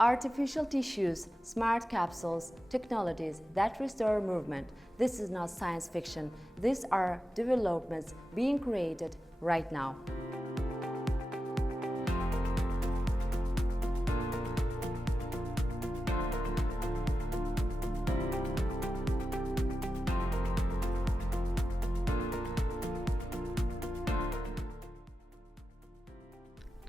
Artificial tissues, smart capsules, technologies that restore movement. This is not science fiction. These are developments being created right now.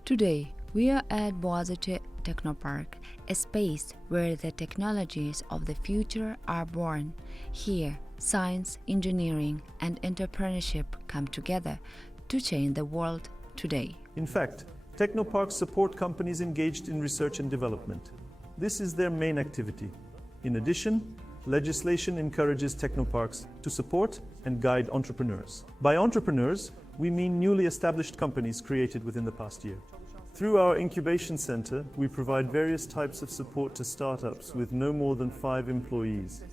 Today, we are at Boğaziçi Technopark, a space where the technologies of the future are born. Here, science, engineering, and entrepreneurship come together to change the world today. In fact, Technoparks support companies engaged in research and development. This is their main activity. In addition, legislation encourages Technoparks to support and guide entrepreneurs. By entrepreneurs, we mean newly established companies created within the past year. Through our incubation center, we provide various types of support to startups with no more than 5 employees.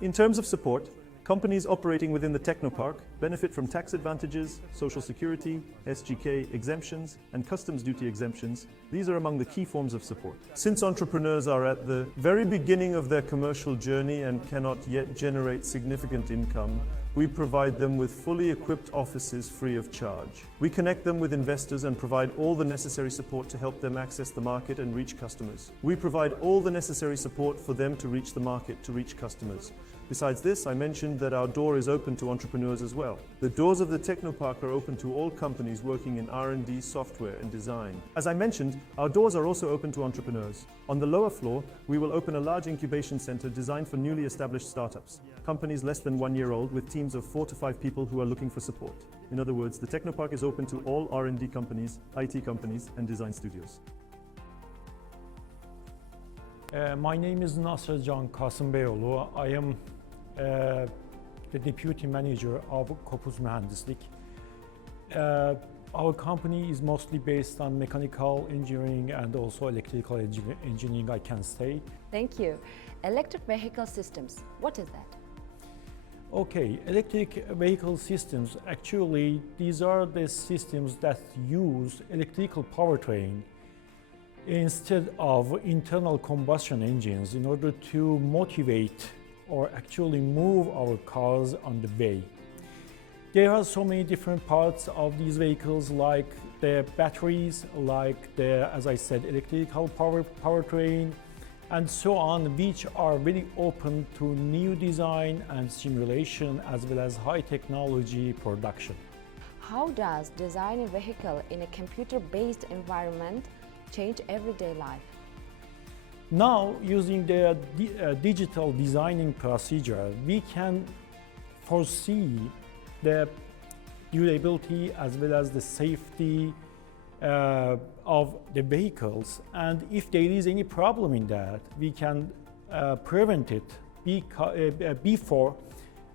In terms of support, companies operating within the Technopark benefit from tax advantages, social security, SGK exemptions, and customs duty exemptions. These are among the key forms of support. Since entrepreneurs are at the very beginning of their commercial journey and cannot yet generate significant income, we provide them with fully equipped offices free of charge. We connect them with investors and provide all the necessary support to help them access the market and reach customers. We provide all the necessary support for them to reach the market, to reach customers. Besides this, I mentioned that our door is open to entrepreneurs as well. The doors of the Technopark are open to all companies working in R&D, software and design. As I mentioned, our doors are also open to entrepreneurs. On the lower floor, we will open a large incubation center designed for newly established startups, companies less than 1 year old with teams of 4 to 5 people who are looking for support. In other words, the Technopark is open to all R&D companies, IT companies and design studios. My name is Nasırcan Kasımbeyoğlu. I am the Deputy Manager of Kopuz Mühendislik. Our company is mostly based on mechanical engineering and also electrical engineering, I can say. Thank you. Electric vehicle systems, what is that? Okay, electric vehicle systems, actually these are the systems that use electrical powertrain instead of internal combustion engines in order to motivate or actually move our cars on the way. There are so many different parts of these vehicles, like the batteries, like the, as I said, electrical powertrain, and so on, which are very open to new design and simulation as well as high technology production. How does designing a vehicle in a computer-based environment change everyday life? Now, using the digital designing procedure, we can foresee the durability as well as the safety of the vehicles, and if there is any problem in that, we can prevent it before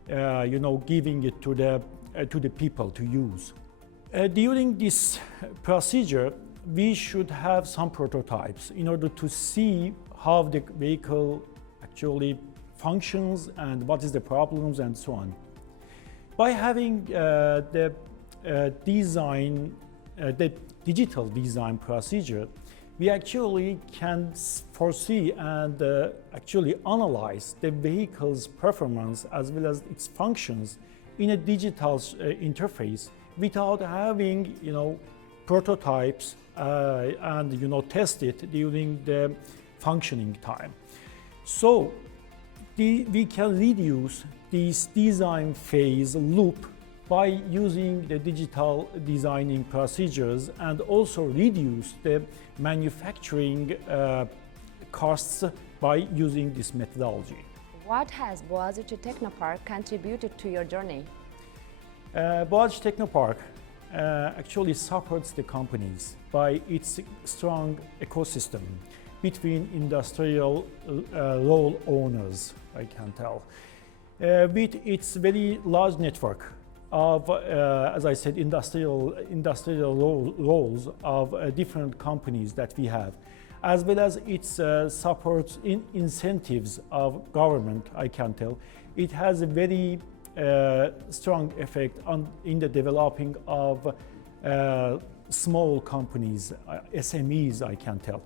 giving it to the people to use. During this procedure, we should have some prototypes in order to see how the vehicle actually functions and what is the problems and so on. By having the digital design procedure, we actually can foresee and actually analyze the vehicle's performance as well as its functions in a digital interface without having, prototypes and test it during the functioning time. So we can reduce this design phase loop by using the digital designing procedures and also reduce the manufacturing costs by using this methodology. What has Boğaziçi Technopark contributed to your journey? Boğaziçi Technopark actually supports the companies by its strong ecosystem between industrial role owners, I can tell, with its very large network of, as I said, industrial roles of different companies that we have, as well as its supports in incentives of government, I can tell. It has a very strong effect in the developing of small companies, SMEs, I can tell.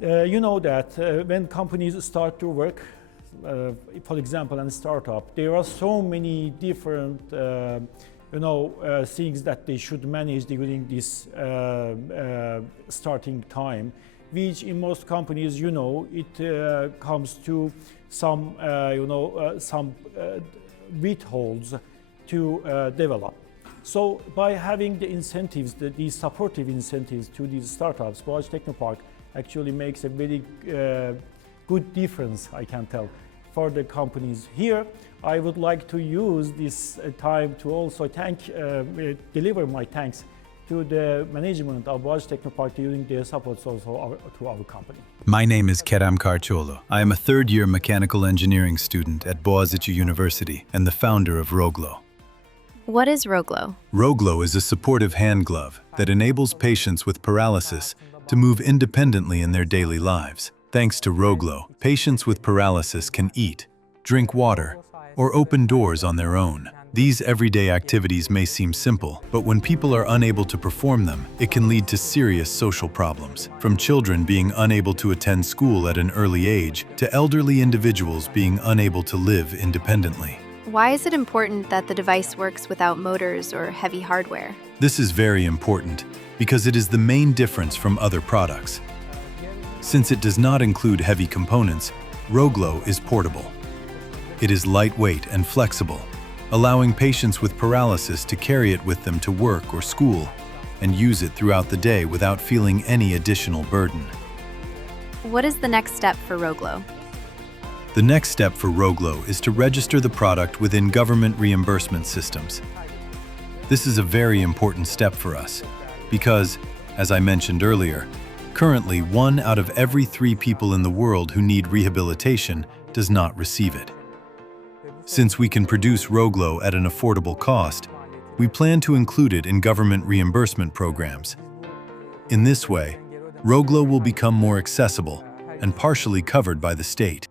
You know that when companies start to work, for example, in a startup, there are so many different things that they should manage during this starting time, which in most companies, it comes to some withholds to develop. So by having the incentives, these supportive incentives to these startups, Boğaziçi Technopark actually makes a very good difference, I can tell, for the companies here. I would like to use this time to also deliver my thanks to the management of Boğaziçi Technopark during their support also to our company. My name is Kerem Karçoğlu. I am a third-year mechanical engineering student at Boğaziçi University and the founder of Roglo. What is Roglo? Roglo is a supportive hand glove that enables patients with paralysis to move independently in their daily lives. Thanks to Roglo, patients with paralysis can eat, drink water, or open doors on their own. These everyday activities may seem simple, but when people are unable to perform them, it can lead to serious social problems, from children being unable to attend school at an early age to elderly individuals being unable to live independently. Why is it important that the device works without motors or heavy hardware? This is very important because it is the main difference from other products. Since it does not include heavy components, Roglo is portable. It is lightweight and flexible, allowing patients with paralysis to carry it with them to work or school and use it throughout the day without feeling any additional burden. What is the next step for Roglo? The next step for Roglo is to register the product within government reimbursement systems. This is a very important step for us because, as I mentioned earlier, currently 1 out of every 3 people in the world who need rehabilitation does not receive it. Since we can produce Roglo at an affordable cost, we plan to include it in government reimbursement programs. In this way, Roglo will become more accessible and partially covered by the state.